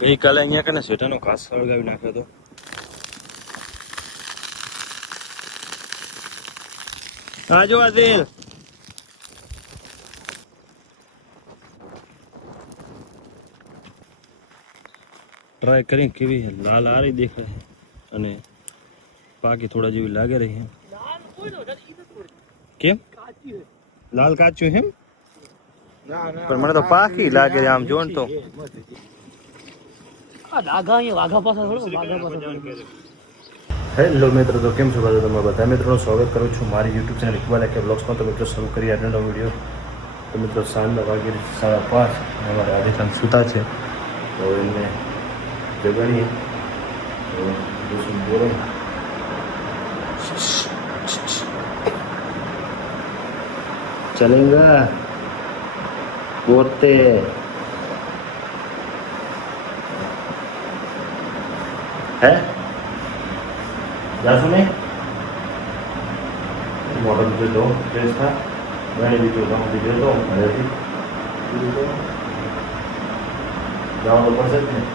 ગઈકાલે અહીંયા કને શેઠાનો ઘાસ સળગાવી નાખ્યો હતો. આજો આદિલ ટ્રાય કરી કેવી લાલ આરી દેખાય અને પાકી થોડા જેવી લાગે રહી છે. કેમ લાલ કાચું એમ? પણ મને તો પાકી લાગે આમ જો ને તો. હેલો મિત્રો, તો કેમ છો બધા? તમે બધા મિત્રોનું સ્વાગત કરું છું મારી યુટ્યુબ ચેનલ ઇકબાલ કે બ્લોગ્સમાં. તો મિત્રો શરૂ કરીએ આજનો વિડીયો. તો મિત્રો સાંજના વાગે 5:30 અમારા આદિખાન સૂતા છે, તો એમને જગાડીએ તો બોલો. ચલેગા બોલતે है जा सुने मॉडल दे दो ड्रेस था मैंने भी जो काम दे दो अरे भी जाओ तो कर सकते हैं.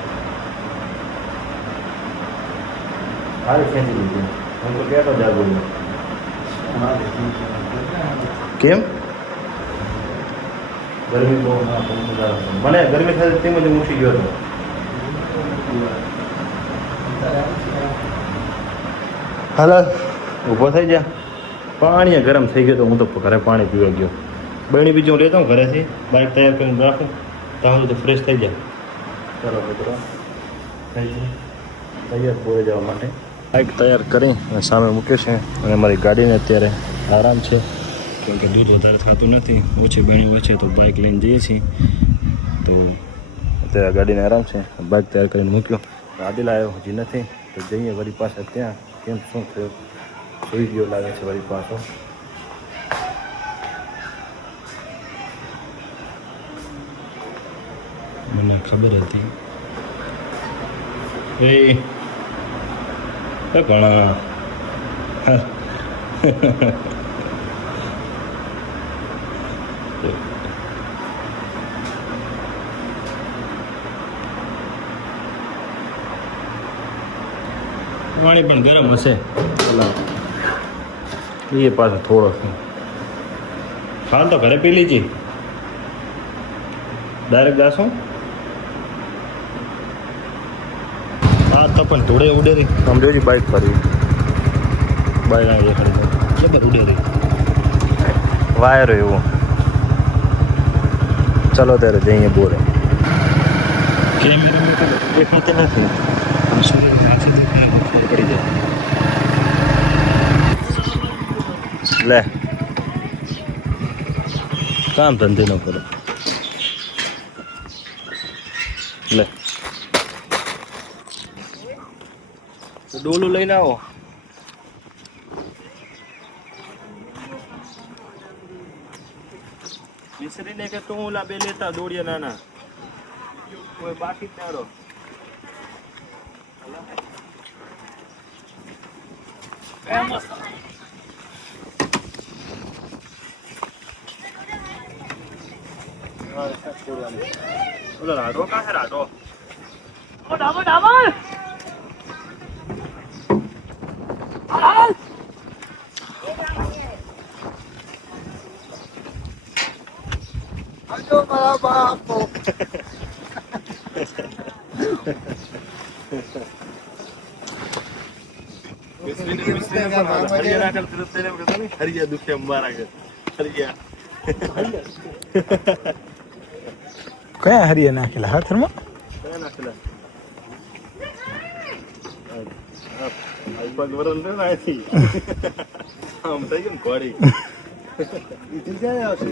अरे कैसे लीजिए हमको क्या तो जा बोलिए કેમ ગરમી બહુ મને ગરમી થાય તે મુજબ મૂકી ગયો હતો. હાલ ઊભો થઈ જા. પાણી ગરમ થઈ ગયો તો હું તો ઘરે પાણી પીવા ગયો. બહેણી બીજું હું લેતો હું ઘરેથી બાઇક તૈયાર કરીને રાખું ત્યાં તો ફ્રેશ થઈ જાય. ચાલો મિત્રો થઈ જાય તૈયાર બોલે જવા માટે. બાઇક તૈયાર કરી અને સામે મૂકે છે અને મારી ગાડીને અત્યારે આરામ છે કેમ કે દૂધ વધારે થતું નથી. ઓછી બહેણી હોય છે તો બાઇક લઈને જઈએ છીએ. તો અત્યારે ગાડીને આરામ છે. બાઇક તૈયાર કરીને મૂક્યો. આદિલ આવ્યો હજી નથી તો જઈએ વળી પાસે ત્યાં. કેમ શું થયું? સુઈ ગયો લાગે છે વળી પાછો. મને ખબર હતી એ ઘણા પાણી પણ ગરમ હશે એ પાછો થોડો હાલ તો ઘરે પી લીજી ડાયરેક્ટ જાશો. હા તો પણ ધૂળે ઉડે રહી આમ જોજી બાઇક ફરી બાઇક આવી દેખાડી જબર ઉડે રહી વાયરો એવું. ચલો ત્યારે જઈએ બોરે. કેમેરા દેખાતી નથી પડી જાય લે કામ ધંધે ન કરો લે ડોલું લઈને આવો. મિશ્રીને કે તું ઓલા બે લેતા દોડિયા નાના કોઈ બાકી જ ના રહો. ઓલો રાડો કા છે રાડો ઓ ડાબર ડાબર આજો મારા બાપો હરિયા દુખે મારા ઘર હરિયા કયા હરિયા નાખેલા હાથરમાં કયા નાખેલા પગ વરલ ને નાખી આમ થઈ ગયું ઘોડી ઈથી જાય આવશે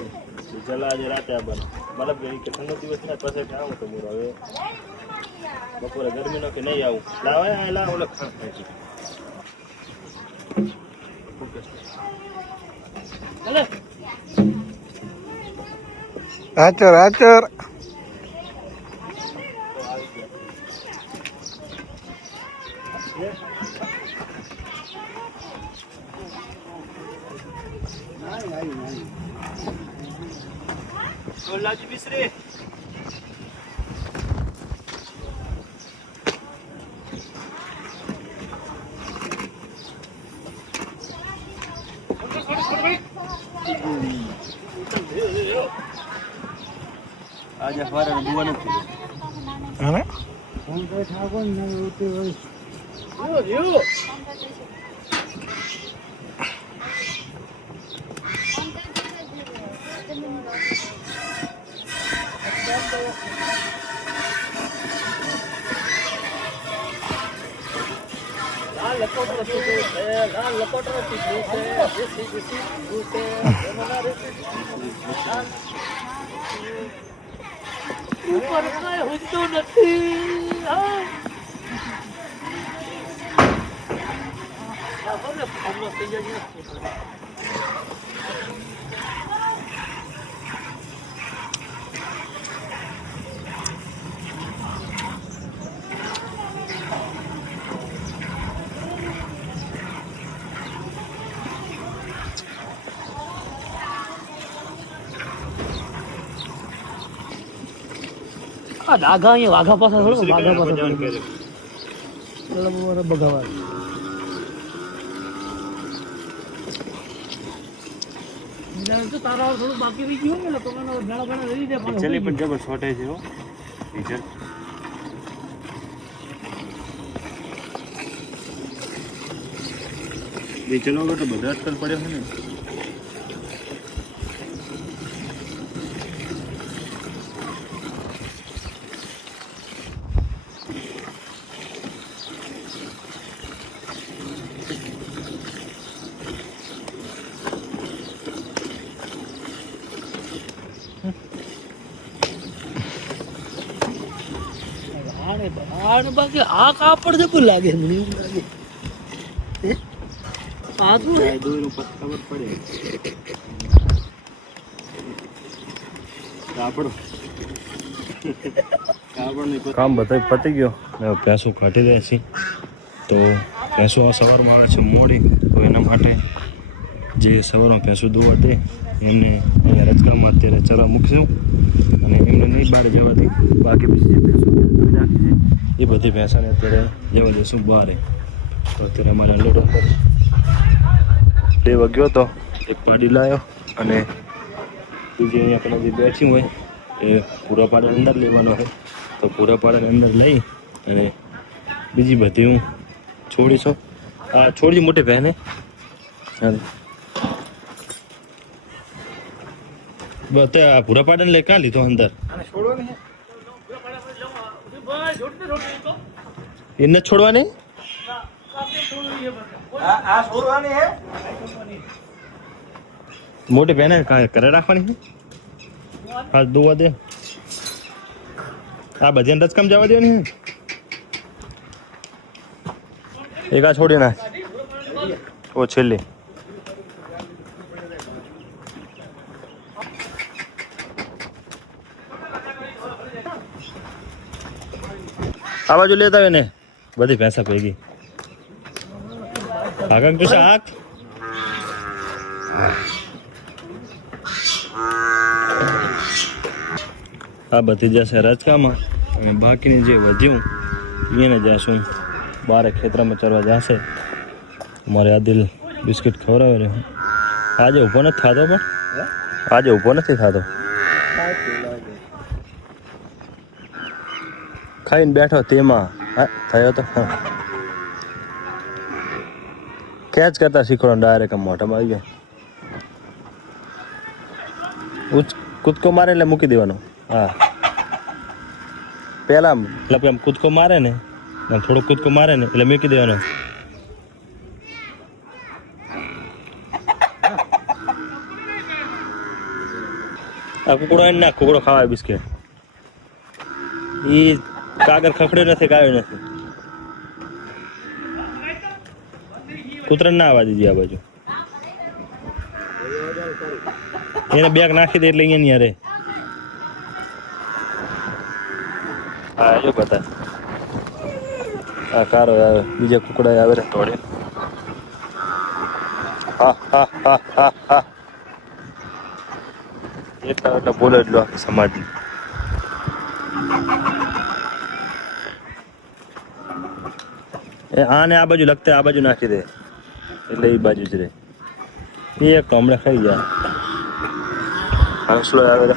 ચલા આજે રાતે આવવાનો મતલબ કે ઠંડો દિવસ ના પછી આવું તો મોરો હવે બપોરે ગરમી નો કે નહીં આવું લાવે લા ઓલા ખાણ ખાય છે. આચર આચર આજે સવારે દુવા નથી હા ફોન તો ઠાકો ને ઉતી હોય ઉપર કાંઈ હોતું નથી આ ડાઘા અહીંયા વાઘા પાસે થોડો વાઘા પાસે બગાવા તો તારા થોડું બાકી રહી ગયું ને તો મને ઘણા ઘણા લઈ દે ચલી પણ જબર શોર્ટેજ છે હો ડીઝલ ડીઝલ વગર તો બધા જ પડ્યો છે ને આને બાકી આ કાપડ જબું લાગે મને એવું લાગે સાદું હે દોઈનું ખબર પડે કામ બધા પતી ગયો ને ભેંસો કાઢી દે છે તો ભેંસો આ સવારમાં આવે છે મોડી તો એના માટે જે સવારમાં ભેંસો દોવા દે એમને અહીંયા રજકામમાં અત્યારે ચરા મૂકશું અને એમને નહીં બહાર જવાથી બાકી બીજી જે ભેંસો રાખી છે એ બધી ભેંસાને અત્યારે જવા દઈશું બહાર તો અત્યારે અમારા લોટ અંદર 2 વાગ્યો હતો એક પાડી લાવ્યો અને બીજી અહીંયા આપણે જે બેઠી હોય એ પૂરા પાડાને અંદર લેવાનો હોય તો પૂરા પાડાને અંદર લઈ અને બીજી બધી હું છોડીશું આ છોડી મોટી બહેને બસ આ પૂરા પાડાને લઈ ક્યાં લીધો અંદર એને છોડવાની મોટી બહેને ઘરે રાખવાની હા દોવા દે આ બધી રજકામ જવા દે ને એક આ છોડી નાખ ઓ છેલ્લી આ બાજુ લેતા હોય ને બધી ભેંસા ભેગી આગળ તો શાક આ બધી જશે રજકામાં અને બાકીની જે વધ્યું એને જશું બારે ખેતરમાં ચરવા જશે મારે આદિલ બિસ્કિટ ખવડાવે ને આજે ઊભો નથી થતો પણ આજે ઊભો નથી થતો ખાઈને બેઠો તેમાં થયો તો કેચ કરતા શીખવાનો ડાયરેક્ટ મોઢામાં આવી ગયો કૂદકો મારે એટલે મૂકી દેવાનો હા પહેલા મતલબ આમ કૂદકો મારે ને આમ થોડો કૂદકો મારે ને એટલે મૂકી દેવાનો આ કુકડો એને ના કુકડો ખાવાય બિસ્કિટ એ કાગળ ખખડ્યો નથી કાવ્યો નથી કૂતરાને ના આવવા દીધી આ બાજુ એને બેગ નાખી દે એટલે અહીંયા નહીં અરે હા જો બતા આ કારો આવે બીજા કુકડા આવે રે તોડે હા હા હા હા હા એટલા બોલે એટલું આખી સમાજ આને આ બાજુ લગતા આ બાજુ નાખી દે એટલે એ બાજુ જ રહે એ એક તો હમણાં ખાઈ જાય હંસલો આવે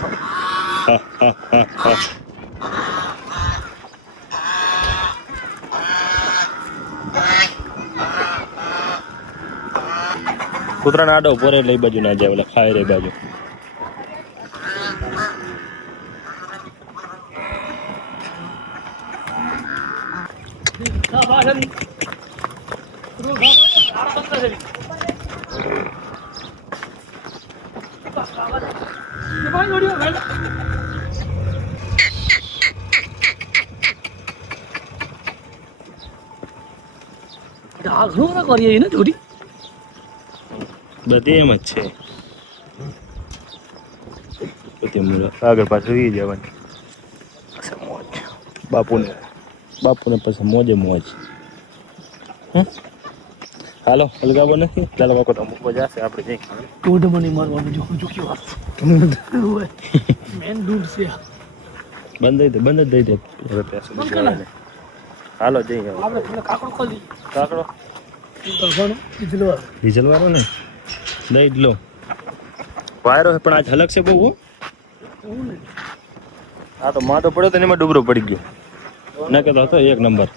કૂતરાને આડો પોરે એટલે એ બાજુ ના જાય, ઓલા ખાય રે બાજુ. ના બા જલ્દી તું ગામ આરા બંધ કરી ये भाई जोड़ियो भाई ડાઘરો ના કરીએ ને જોડી બધી એમ જ છે. બધી મૂળ આગળ પાછળ ઈ જવાની પછી મોજ. બાપુને પછી મોજે મોજ. હાલો અલગાવો નથી. ચાલો બાપુ તો મૂકવા જશે, આપણે જઈ. ટોડ મને મારવાનું જો જોકી વાત મેન દૂર છે બંધ જ દઈ દે હવે પેસે હાલો જઈ આપણે પેલા કાકડો ખોલી કાકડો ઘણો ડીઝલ વાળો ને દઈ જ લો. વાયરો છે પણ આજ હલક છે બહુ હો. હા તો માં તો પડ્યો તો એમાં ડુબરો પડી ગયો ન કહેતો હતો એક નંબર.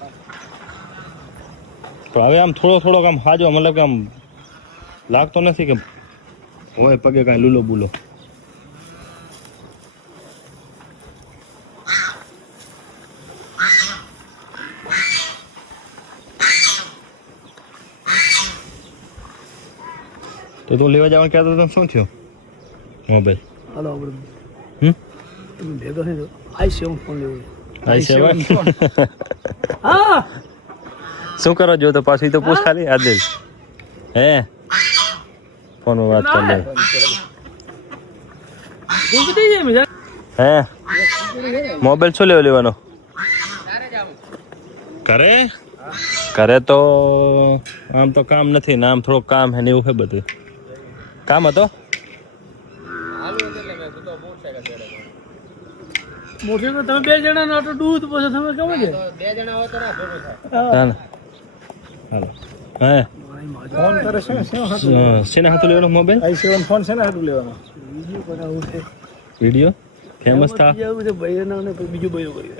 તો હવે આમ થોડો આમ હાજો મતલબ આમ લાગતો નથી કે હોય પગે કાંઈ લૂલો બૂલો. તો તું લેવા જવાનું કહેતો તો શું થયું મોબાઈલ? હાલો આપણે તમે ભેગો છે તો i7 ફોન લેવો i7 હા શું કરો જો તો પાછું તો પૂછ ખાલી આદિલ હે ફોન વાત કર લે તું કીધી છે મે હે મોબાઈલ શું લેવાનો કરે તો આમ તો કામ નથી ને આમ થોડું કામ હે ને એવું છે બધું. કામ હતો મોટી તો તમે બે જણા નો તો દૂધ પછી તમે કેમ છે બે જણા હોય તો ના હાલો હે ફોન કરે છે શેના હાથું લેવાનો મોબાઈલ? i7 ફોન છે ને હાટું લેવાનો વિડિયો બનાવું છે વિડિયો ફેમસ થા જાવ છે ભાઈ ને બીજું ભાઈ કરી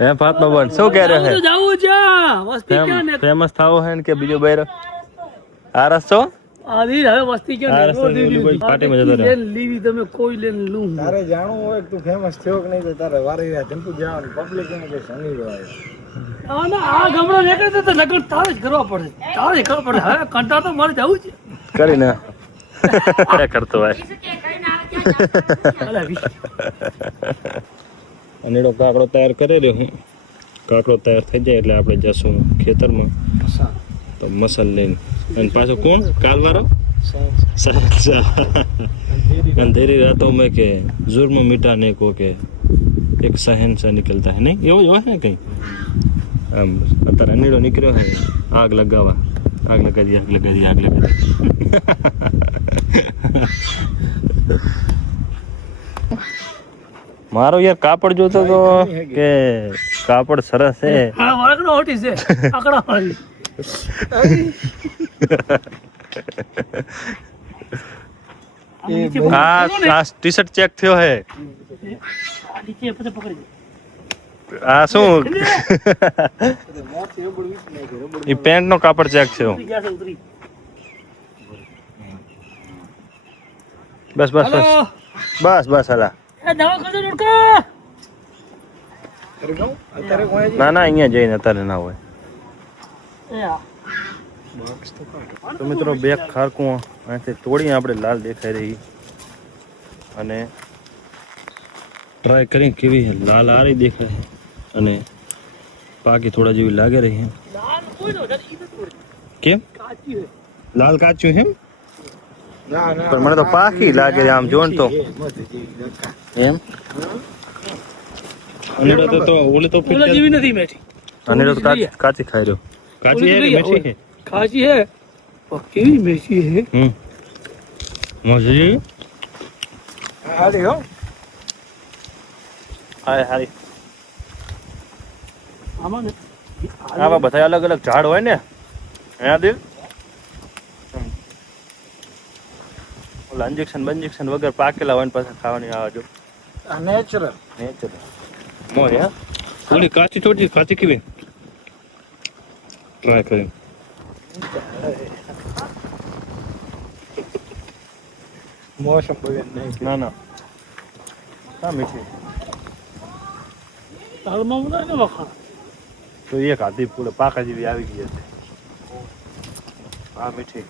હે ફાતમા બોન શું કહે રહ્યો હે? જાવું છે વસ્તી ક્યાં ને ફેમસ થાવો હે ને કે બીજો બૈરો આ રસ્તો આધી હવે વસ્તી આ રસ્તો ક્યાં ઓલી બાજુ પાટીમાં જતો રહ્યો. લેન લીવી તમે કોઈ લેન લઉં તારે જાણવું હોય કે તું ફેમસ થયો કે નહીં તો તારે વારે જંતુ જવાનું પબ્લિક એને કે શનિ હોય આ ગામડો નીકળે તો લગન તારે જ કરવા પડે હવે કંટા તો મારે જવું છે કરીને કરતો હોય અલા વિશ અનેડો કાકડો તૈયાર કરી રહ્યો હું. કાકડો તૈયાર થઈ જાય એટલે આપણે જશું ખેતરમાં તો મસાલ લઈને. અને પાછો કોણ કાલવારો અંધેરી રાતों में के जुर्म मिटाने को के एक सहन से निकलता है नहीं એવું જ હોય ને કંઈ આમ અત્યારે અનેડો નીકળ્યો હે આગ લગાવી મારો યાર કાપડ જોતો તો કે કાપડ સરસ છે. હા વાળકડો હોટી છે આકડા વાળી આ ટી-શર્ટ ચેક થયો હે નીચે પછી પકડી આ શું એ પેન્ટ નો કાપડ ચેક છે. ગયા છે ઉતરી બસ હાલા એ દવા કરજો રોડકા અત્યારે કોઈ ના અહીંયા જઈને અત્યારે ના હોય. એ આ તો મિત્રો બે ખારકું અહીંથી તોડીને આપણે લાલ દેખાઈ રહી અને ટ્રાય કરીને કેવી લાલ આ રહી દેખાય અને પાકી થોડા જેવી લાગે રહી છે. લાલ કોઈ નો જલ્દી ઈ તો કેમ કાચી છે લાલ કાચું છે ના પણ મને તો પાકી લાગે છે આમ જોન તો એમ. અને તો ઓલી તો ઓલા જેવી નથી મેઠી અને તો કાચી ખાઈ રહ્યો. કાચી હે કે મીઠી હે? કાચી હે પણ કેવી મેઠી હે મજી હાલી હો હારી આમાં ને આવા બધા અલગ અલગ ઝાડ હોય ને હે દિલ ઓલા ઇન્જેક્શન વગર પાકેલા હોય ને પાછા ખાવાની આવે જો આ નેચરલ નેચરલ મોય હા થોડી કાચી કેવી ટ્રાય કરી મોસમ બગન નહીં ના હા મીઠી તાલમાં બધા ને વખાણ તો એક હાથી પૂરે પાકા જેવી આવી ગઈ હશે હા મીઠી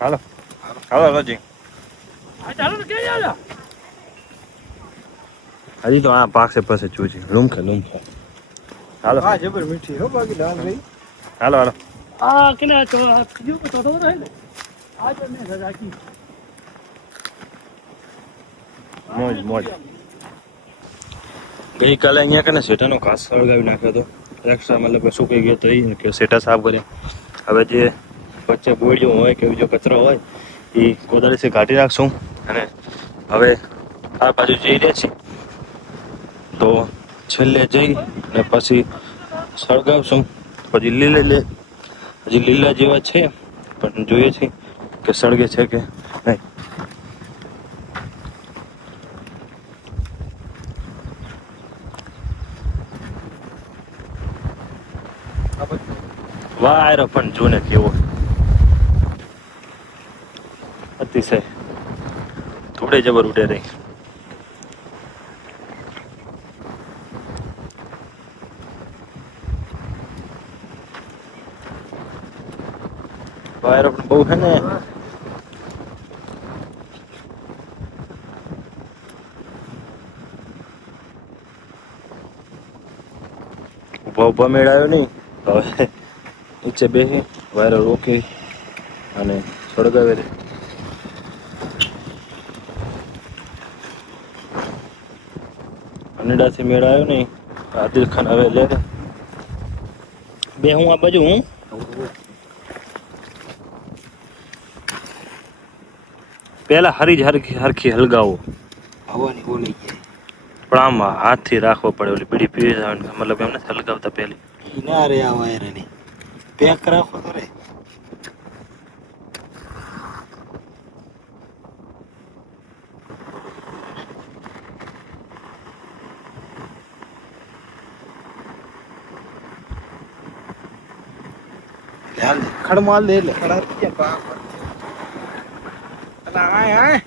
હાલો હજી આ ચાલો ને ક્યાં જાય હજી તો આ પાકશે પછી ચૂજી લૂમખે હાલો હા જબર મીઠી હો બાકી દાલ રહી હાલો આ કેને આ કીધું કે તો રહે ને આ જો ને રાખી મોજ ગઈકાલે અહીંયા કને સેટાનો ઘાસ સળગાવી નાખ્યો હતો એક્સ્ટ્રા મતલબ સુકાઈ ગયો તો એ કે સેટા સાફ કર્યા હવે જે વચ્ચે બોડીઓ હોય કે બીજો કચરો હોય એ કોદાળીથી કાઢી નાખશું અને હવે આ બાજુ જઈ રહ્યા છીએ તો છેલ્લે જઈ અને પછી સળગાવશું પછી લીલા જેવા છે પણ જોઈએ છીએ કે સળગે છે કે નહીં વાયરો પણ જોને કેવો અતિશય થોડે જબર ઉડે રહી વાયરો પણ બહુ છે ને ઉભા મેળાયો નહીં હવે નીચે બેસી વાયરો રોકી અને સળગાવે રે અનેડાથી મેળ આવ્યો નહીં આદિલ ખાન હવે લે રે બે હું આ બાજુ હું પેલા હરખી હલગાવો હવાની બોલી ગઈ પણ આમ હાથથી રાખવો પડે ઓલી બીડી પી મતલબ એમ નથી હલગાવતા પેલી ના રે આ વાયર ની પેક રાખો તો રે ખડમાલ દે એટલે ખડા કે પાપ અલા આય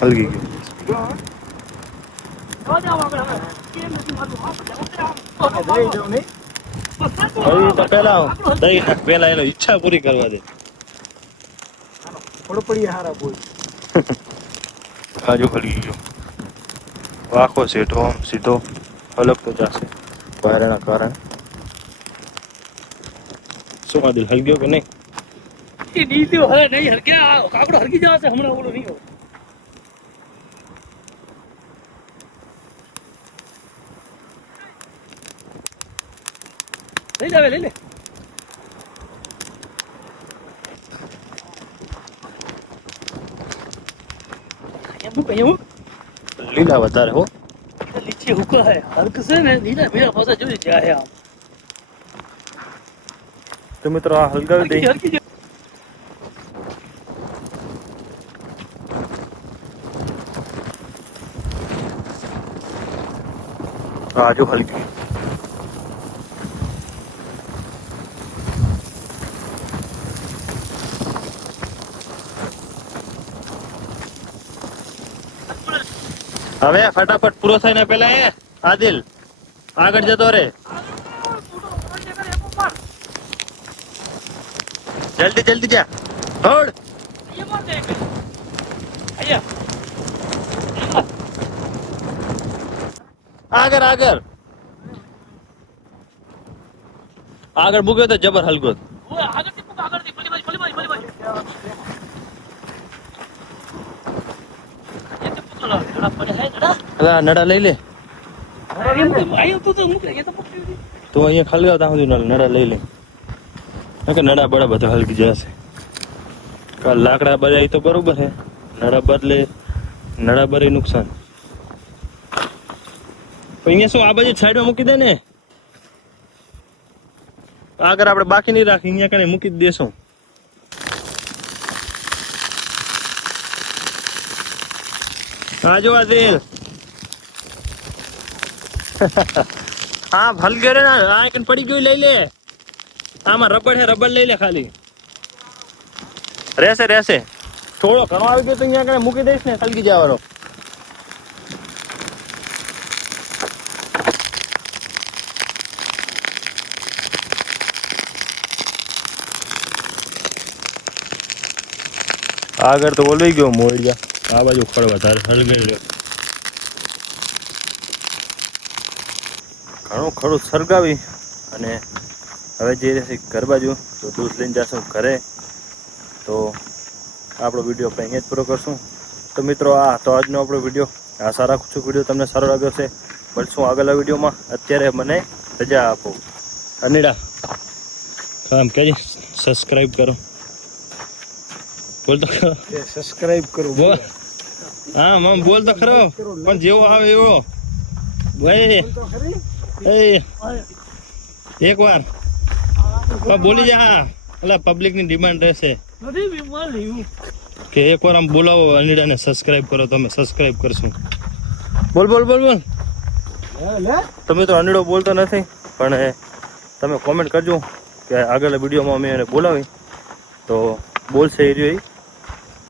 હલગી ગઈ પેલા એનો ઈચ્છા પૂરી કરવા દે થોડું પડી હારા બોલ કાજુ હલગી ગયો વાખો સીધો અલગ તો જશે વાયરાના કારણે શું આદિલ હલગ્યો કે નહીં એ નીચે હવે નહીં હરગ્યા કાકડો હરગી જશે હમણાં ઓલો નહીં હોય લઈ લે લીલા વધારે હો નીચે હુકા હે હરક છે ને લીલા ભેળા પાછા જોઈ જાય આમ તો મિત્રો આ હલગાવી દઈ હરકી આજો હલકી હવે ફટાફટ પૂરો થાય ને પેલા એ આદિલ આગળ જતો રે જલ્દી જા હોડ આગળ મૂક્યો તો જબર હલકો નડા લઈ લે તું અહીંયા ખલગાવ ત્યાં સુધી નડા લઈ લે નડા બડા બધા હલકી જશે લાકડા બધા તો બરોબર હે નળા બદલે નળા બરે નુકસાન. પણ અહીંયા શું આ બાજુ સાઈડમાં મૂકી દે ને, આગળ આપણે બાકી નહીં રાખી, અહીંયા કને મૂકી જ દેશું. હા જો આ તેલ હા ભલ ગયો રે ના, આ કન પડી ગયું, લઈ લે. આમાં રબર છે, રબર લઈ લે ખાલી. રહેશે રહેશે, થોડો ઘણો આવી ગયો તો અહીંયા કને મૂકી દઈશ ને, સલગી જવાનો. આગળ તો ઓલવી ગયો મોડિયા, આ બાજુ ખડ વધારે હળગી રહ્યો. ઘણું ખડું સળગાવી અને હવે જે રહેશે ઘર બાજુ તો દૂધ લઈને જશું ઘરે. તો આપણો વિડીયો આપણે અહીંયા જ પૂરો કરશું. તો મિત્રો આ તો આજનો આપણો વિડીયો. આશા રાખું છું વિડીયો તમને સારો લાગ્યો છે. મળશું આગળના વિડીયોમાં. અત્યારે મને રજા આપો. અનિડા કામ કહેજે, સબસ્ક્રાઈબ કરો. બોલ તો ખરો, સબસ્ક્રાઇબ કરો. બોલ. હા મમ બોલ તો ખરો, પણ જેવો આવે એવો ભાઈ. એક વાર બોલી જા, એટલે પબ્લિક ની ડિમાન્ડ રહેશે નથી બીમાર થયું. કે એક વાર આમ બોલાવો અનિડાને સબસ્ક્રાઇબ કરો. તમે સબસ્ક્રાઇબ કરશું. બોલ બોલ બોલ બોલ. તમે તો અનિડો બોલતો નથી, પણ તમે કોમેન્ટ કરજો કે આગળના વિડીયોમાં અમે એને બોલાવી તો બોલશે એ રહ્યો.